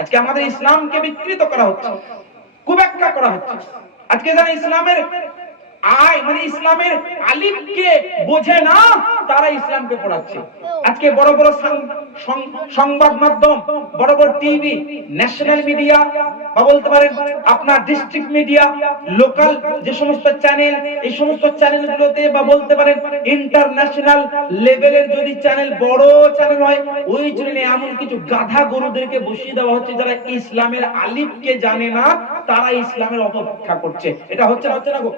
আজকে আমাদের ইসলামকে বিকৃত করা হচ্ছে, কুব্যাখ্যা করা হচ্ছে। আজকে যারা ইসলামের ইসলামের আলিফকে বোঝে না, তারা ইসলামকে পড়াচ্ছে। আজকে বড় বড় সংবাদ মাধ্যম, বড় বড় টিভি, ন্যাশনাল মিডিয়া বা বলতে পারেন আপনার ডিস্ট্রিক্ট মিডিয়া, লোকাল যে সমস্ত চ্যানেল, এই সমস্ত চ্যানেলগুলোতে বা বলতে পারেন ইন্টারন্যাশনাল লেভেলের যদি চ্যানেল, বড় চ্যানেল হয়, ওই চ্যানেলে এমন কিছু গাধা গরুদেরকে বসিয়ে দেওয়া হচ্ছে যারা ইসলামের আলিফকে জানে না, তারা ইসলামের অপব্যাখ্যা করছে। এটা হচ্ছে না গো?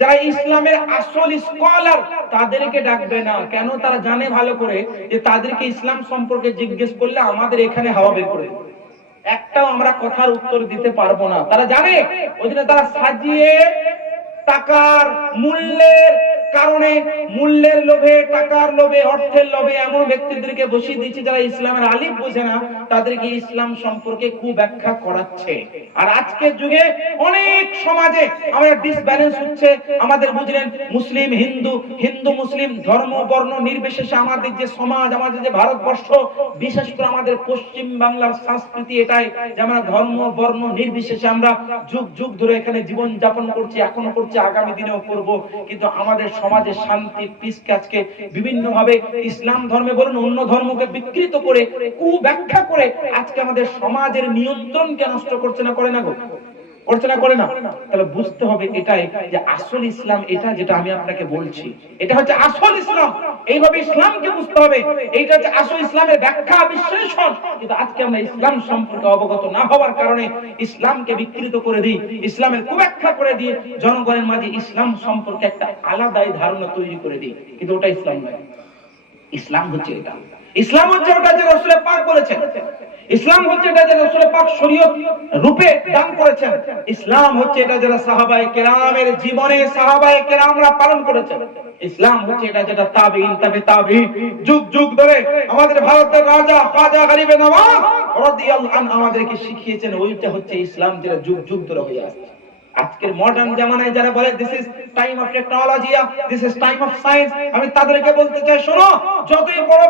যারা ইসলামের আসল স্কলার, তাদেরকে ডাকবে না কেন? তারা জানে ভালো করে যে তাদেরকে ইসলাম সম্পর্কে জিজ্ঞেস করলে আমাদের এখানে হাওয়া বের করে দেবে, একটাও আমরা কথার উত্তর দিতে পারবো না। তারা জানে ওই জন্য তারা সাজিয়ে টাকার মূল্যের কারণে, মূল্যের লোভে, টাকার লোভে, অর্থের লোভে এমন ব্যক্তিদেরকে বসিয়ে দিচ্ছে যারা ইসলামের আলিফ বোঝে না, তাদেরকে ইসলাম সম্পর্কে কুব্যাখ্যা করাচ্ছে। আর আজকের যুগে অনেক সমাজে আমরা ডিসব্যালেন্স হচ্ছে। আমাদের বুঝলেন মুসলিম হিন্দু, হিন্দু মুসলিম, ধর্ম বর্ণ নির্বিশেষে আমাদের যে সমাজ, আমাদের যে ভারতবর্ষ, বিশেষ করে আমাদের পশ্চিম বাংলার সংস্কৃতি এটাই যে আমরা ধর্ম বর্ণ নির্বিশেষে আমরা যুগ যুগ ধরে এখানে জীবন যাপন করছি, এখনো করছি, আগামী দিনেও করব। কিন্তু আমাদের সমাজে শান্তি পিসকে আজকে বিভিন্ন ভাবে ইসলাম ধর্মে বলুন অন্য ধর্মকে বিকৃত করে, কুব্যাখ্যা করে আজকে আমাদের সমাজের নিয়ন্ত্রণকে নষ্ট করছে না, করে না গো? করছে না, করে না? তাহলে বুঝতে হবে এটাই যে আসল ইসলাম এটা, যেটা আমি আপনাকে বলছি, এটা হচ্ছে আসল ইসলাম। এইভাবে ইসলামকে বুঝতে হবে, এইটা হচ্ছে আসল ইসলামের ব্যাখ্যা বিশ্লেষণ। কিন্তু আজকে আমরা ইসলাম সম্পর্কে অবগত না হওয়ার কারণে ইসলামকে বিকৃত করে দিই, ইসলামের কুব্যাখ্যা করে দিয়ে জনগণের মাঝে ইসলাম সম্পর্কে একটা আলাদাই ধারণা তৈরি করে দিই, কিন্তু ওটা ইসলাম নয়। ইসলাম হচ্ছে এটা, ইসলাম হচ্ছে ওটা যে রাসূল পাক বলেছেন, ইসলাম হচ্ছে এটা যে রাসূল পাক শরীয়ত রূপে দান করেছেন, ইসলাম হচ্ছে এটা যারা সাহাবায়ে কেরামের জীবনে সাহাবায়ে কেরামরা পালন করেছেন, ইসলাম হচ্ছে এটা যেটা তাবেঈন, তাবে তাবেঈন যুগ যুগ ধরে আমাদের ভারতের রাজা খাজা গরিবে নওয়াজ রাদিয়াল্লাহু আনহু আমাদেরকে শিখিয়েছেন। ওইটা হচ্ছে ইসলাম যেটা যুগ যুগ ধরে হয়ে আসছে। আজকের মডার্ন জামানায় যারা বলে this is time of technology, this is time of science, আমি তাদেরকে বলতে চাই, শোনো, যতই বড়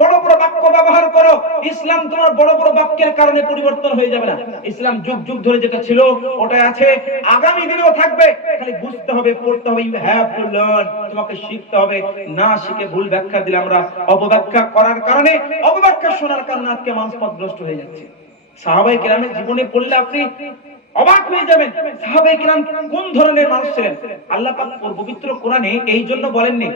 বড় বাক্য ব্যবহার করো, ইসলাম তোমার বড় বড় বাক্যের কারণে পরিবর্তন হয়ে যাবে না। ইসলাম যুগ যুগ ধরে যেটা ছিল ওটাই আছে, আগামী দিনেও থাকবে। খালি বুঝতে হবে, পড়তে হবে, ইউ হ্যাভ টু লার্ন, তোমাকে শিখতে হবে। না শিখে ভুল ব্যাখ্যা দিলে, আমরা অপব্যাখ্যা করার কারণে, অপব্যাখ্যা শোনার কারণে আজকে মানুষ পথভ্রষ্ট হয়ে যাচ্ছে। সাহাবায়ে কেরামের জীবনে পড়লে আপনি অবাক হয়ে যাবেন, সাহাবায়ে কেরাম কোন ধরনের মানুষ ছিলেন। আল্লাহ পাক পবিত্র কোরআনে এই জন্য বলেননি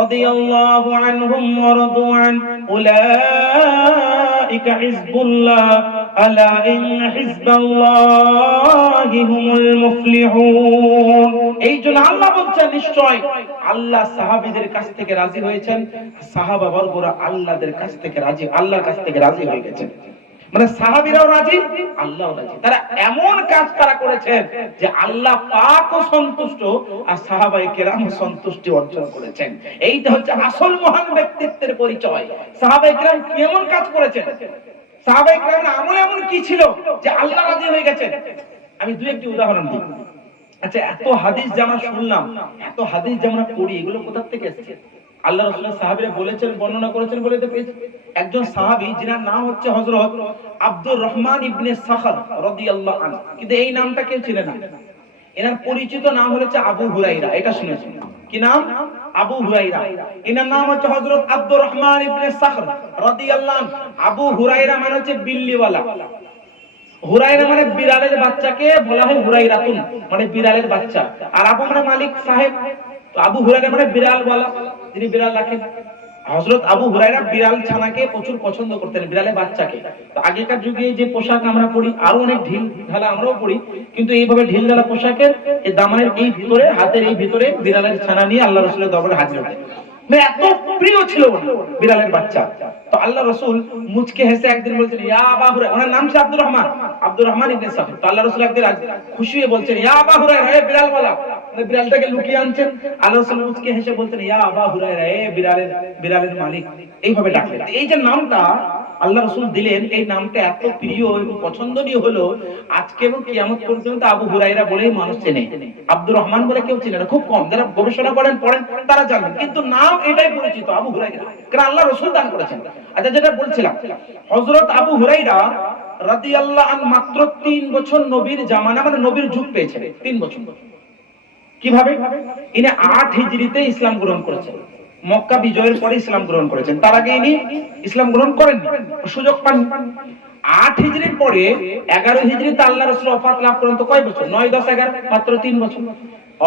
রাদিয়াল্লাহু আনহুম ওয়া রাদু আন উলাইকা হিজবুল্লাহ আলা ইন্না হিজবাল্লাহি হুমুল মুফলিহুন। এই জন্য আল্লাহ বলছেন নিশ্চয় আল্লাহ সাহাবীদের কাছ থেকে রাজি হয়েছেন, সাহাবা বর্গরা আল্লাহর কাছ থেকে রাজি হয়ে গেছেন। মানে সাহাবীরাও রাজি, আল্লাহও রাজি। তারা এমন কাজ তারা করেছেন যে আল্লাহ পাকও সন্তুষ্ট আর সাহাবায়ে কেরামও সন্তুষ্টি অর্জন করেছেন। এইটা হচ্ছে আসল মহান ব্যক্তিত্বের পরিচয়। সাহাবায়ে কেরাম কেমন কাজ করেছেন, সাহাবায়ে কেরামের আমল এমন কি ছিল যে আল্লাহ রাজি হয়ে গেছেন। আমি দুই একটি উদাহরণ দিই। আচ্ছা, এত হাদিস যে আমরা শুনলাম, এত হাদিস যে আমরা পড়ি, এগুলো কোথা থেকে এসেছে? আল্লাহ রাসূল সাহাবীরা বলেছেন, বর্ণনা করেছেন বলে তো পেয়েছি। একজন সাহাবী যার নাম হচ্ছে হযরত আব্দুর রহমান ইবনে সাখর রাদিয়াল্লাহু আনহু, কিন্তু এই নামটা কেউ চিনে না। এনার পরিচিত নাম হচ্ছে আবু হুরায়রা। এটা শুনেছেন কি নাম? আবু হুরায়রা। এনার নাম হচ্ছে হযরত আব্দুর রহমান ইবনে সাখর রাদিয়াল্লাহু আনহু। আবু হুরায়রা মানে হচ্ছে বিল্লিওয়ালা। হুরায়রা মানে বিড়ালের বাচ্চাকে বলা হয় হুরায়রাতুন, মানে বিড়ালের বাচ্চা। আর আবু মানে মালিক সাহেব। তো আবু হুরায়রা মানে বিড়ালওয়ালা, যিনি বিড়াল রাখেন। হযরত আবু হুরায়রা বিড়াল ছানাকে প্রচুর পছন্দ করতেন, বিড়ালের বাচ্চাকে। তো আগেকার যুগে যে পোশাক আমরা পরি, আরো অনেক ঢিল ঢালা আমরাও পরি, কিন্তু এইভাবে ঢিল ঢালা পোশাকের এই দামানের এই ভিতরে, হাতের এই ভিতরে বিড়ালের ছানা নিয়ে আল্লাহ রাসূলের দরবারে হাজির হতেন। মানে এত প্রিয় ছিল বিড়ালের বাচ্চা। তো আল্লাহ রাসূল মুচকে হেসে একদিন বলছেন, ইয়া আবু হুরায়রা, ওনার নাম ছিল আব্দুর রহমান ইবনে সাখর। তো আল্লাহ রাসূল একদিন খুশি হয়ে বলছেন, ইয়া আবু হুরায়রা, হে বিড়ালওয়ালা, বিড়ালটাকে লুকিয়ে আনছেন। আল্লাহ রাসূল মুচকে হেসে বলছেন, ইয়া আবু হুরায়রা, হে বিড়ালের মালিক। এইভাবে ডাকলেন। এই যে নামটা আল্লাহ রাসূল দিলেন, এই নামটা এত প্রিয় এবং পছন্দনীয় হলো আজকে এবং কিয়ামত পর্যন্ত আবু হুরায়রা বলেই মানুষ চেনে। আব্দুর রহমান বলে কেউ চেনে না, খুব কম। যারা গবেষণা করেন, পড়েন, তারা জানেন, কিন্তু নাম এটাই পরিচিত, আবু হুরায়রা, কারণ আল্লাহ রাসূল দান করেছেন। আচ্ছা, যেটা বলছিলাম, হযরত আবু হুরায়রা রাদিয়াল্লাহু আনহু মাত্র 3 বছর নবীর জামানা মানে নবীর যুগ পেয়েছেন 3 বছর। কিভাবে? ইনি 8 হিজরিতে ইসলাম গ্রহণ করেছেন, মক্কা বিজয়ের পরে ইসলাম গ্রহণ করেছেন। তার আগে ইনি ইসলাম গ্রহণ করেননি, সুযোগ পাননি। 8 হিজরির পরে 11 হিজরিতে আল্লাহ রাসূল ওয়াফাত লাভ করেন। তো কয় বছর? 9 10 11 মাত্র 3 বছর।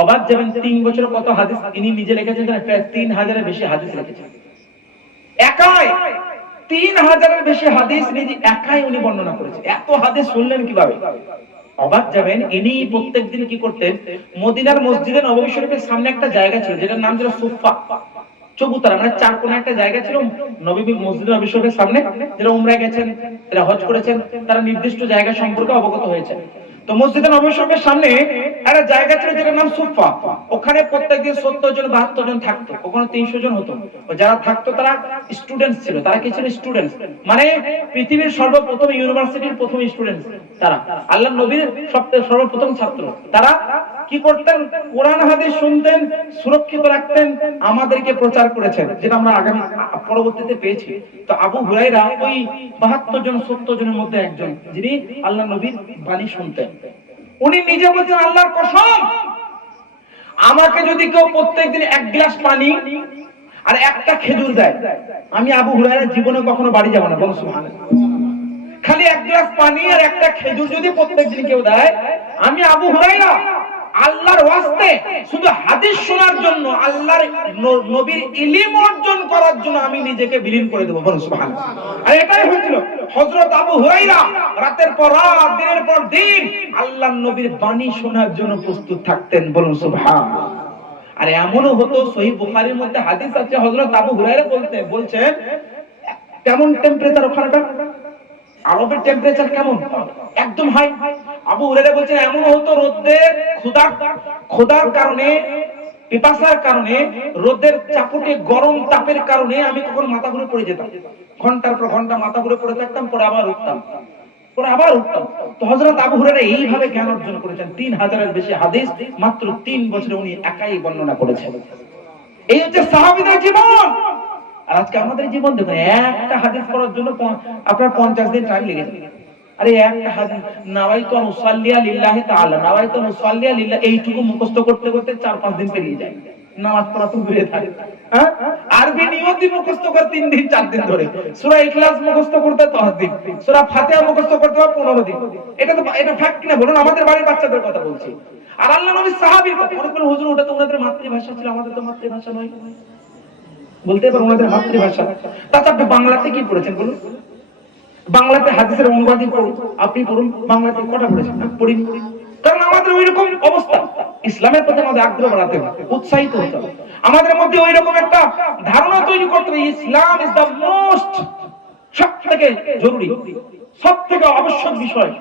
অবাক যাবেন, 3 বছরে কত হাদিস ইনি নিজে লিখেছেন জানেন? প্রায় 3000 এর বেশি হাদিস লিখেছেন। একাই 3000 এর বেশি হাদিস নিজে একাই উনি বর্ণনা করেছেন। এত হাদিস শুনলেন কিভাবে? অবাক যাবেন, ইনি প্রত্যেকদিন কি করতেন? মদিনার মসজিদে নববী শরীফের সামনে একটা জায়গা ছিল যেটার নাম ছিল সুফা, চবুতরা, মানে চার কোণা একটা জায়গা ছিল নবী মসজিদে নবী শরীফের সামনে। যারা উমরায় গেছেন, যারা হজ করেছেন, তারা নির্দিষ্ট জায়গা সম্পর্কে অবগত হয়েছে। তো মসজিদে নবী শরীফের সামনে একটা জায়গা ছিল যেটার নাম সুফা। ওখানে প্রত্যেকদিন 70 জন 72 জন থাকতো, কখনো 300 জন হতো। যারা থাকতো তারা স্টুডেন্টস ছিল। তারা কি ছিল? স্টুডেন্টস, মানে পৃথিবীর সর্বপ্রথম ইউনিভার্সিটির প্রথম স্টুডেন্টস তারা, আল্লাহর নবীর সর্বপ্রথম ছাত্র। তারা কি করতেন? কোরআন হাদিস শুনতেন, সুরক্ষিত রাখতেন, আমাদেরকে প্রচার করেছেন, যেটা আমরা আগামী পরবর্তীতে পেয়েছি। তো আবু হুরায়রা ওই 72 জন 70 জনের মধ্যে একজন, যিনি আল্লাহর নবীর বাণী শুনতেন। উনি নিজে বলছেন, আল্লাহর কসম, আমাকে যদি কেউ প্রত্যেকদিন 1 গ্লাস পানি আর একটা খেজুর দেয়, আমি আবু হুরায়রা জীবনে কখনো বাড়ি যাব না। বলো সুবহানাল্লাহ। খালি 1 গ্লাস পানি আর একটা খেজুর যদি প্রত্যেকদিন কেউ দেয়, আমি আবু হুরায়রা আল্লাহর ওয়াস্তে শুধু হাদিস শোনার জন্য, আল্লাহর নবীর ইলম অর্জন করার জন্য আমি নিজেকে বিলীন করে দেব। বলুন সুবহানাল্লাহ। আর এটাই হয়েছিল। হযরত আবু হুরায়রা রাতের পর রাত, দিনের পর দিন আল্লাহর নবীর বাণী শোনার জন্য প্রস্তুত থাকতেন। বলুন সুবহানাল্লাহ। আর এমনও হতো, সহিহ বুখারীর মধ্যে হাদিস আছে, হযরত আবু হুরায়রা বলছেন, কেমন টেম্পারেচার ওখানকার? আরবের টেম্পারেচার কেমন? একদম হাই। আবু হুরায়রা বলছেন, এমন হতো রোদের ক্ষুধার কারণে, পিপাসার কারণে, রোদের চাপটে গরম তাপের কারণে আমি কখনো মাথা ঘুরে পড়ে যেতাম। ঘন্টার পর ঘন্টা মাথা ঘুরে পড়ে থাকতাম, পরে আবার উঠতাম। তো হযরত আবু হুরায়রা এইভাবে জ্ঞান অর্জন করেছেন। 3000 এর বেশি হাদিস মাত্র 3 বছরে উনি একাই বর্ণনা করেছেন। এই হচ্ছে সাহাবীদের জীবন। আর আজকে আমাদের জীবন দেখুন, একটা হাদিস পড়ার জন্য আপনার 50 দিন টাইম লেগে যায়। আরে একটা হাদিস, নাওয়াইতু আন উসাল্লিয়া লিল্লাহি তাআলা, নাওয়াইতু আন উসাল্লিয়া লিল্লাহ, এইটুকু মুখস্থ করতে করতে 4-5 দিন পেরিয়ে যায়। নামাজ পড়া তো দূরে থাকে। হ্যাঁ, আরবি নিয়তি মুখস্থ করে 3 দিন 4 দিন ধরে, সূরা ইখলাস মুখস্থ করতে 10 দিন, সূরা ফাতিহা মুখস্থ করতে 15 দিন। এটা ফ্যাক্ট না? বলুন, আমাদের বাড়ির বাচ্চাদের কথা বলছি। আর আল্লাহর নবী সাহাবীর কথা। মনে করেন, হুজুর ওটা তো ওনাদের মাতৃভাষা ছিল, আমাদের তো মাতৃভাষা নয়। বলতে পারো ওনাদের মাতৃভাষা। তাছাড়া আপনি বাংলাতে কি পড়েছেন বলুন? বাংলাতে হাদিসের অনুবাদই পড়ুন, আপনি পড়ুন। বাংলাতে কটা পড়েছেন? পড়িনি। কারণ আমাদের ওইরকম অবস্থা। ইসলামের প্রতি আমাদের আগ্রহ বাড়াতে হবে, উৎসাহিত হতে হবে। আমাদের মধ্যে ওইরকম একটা ধারণা তৈরি করতে হবে, ইসলাম ইজ দ্য মোস্ট, সবথেকে জরুরি, সবথেকে আবশ্যক বিষয়।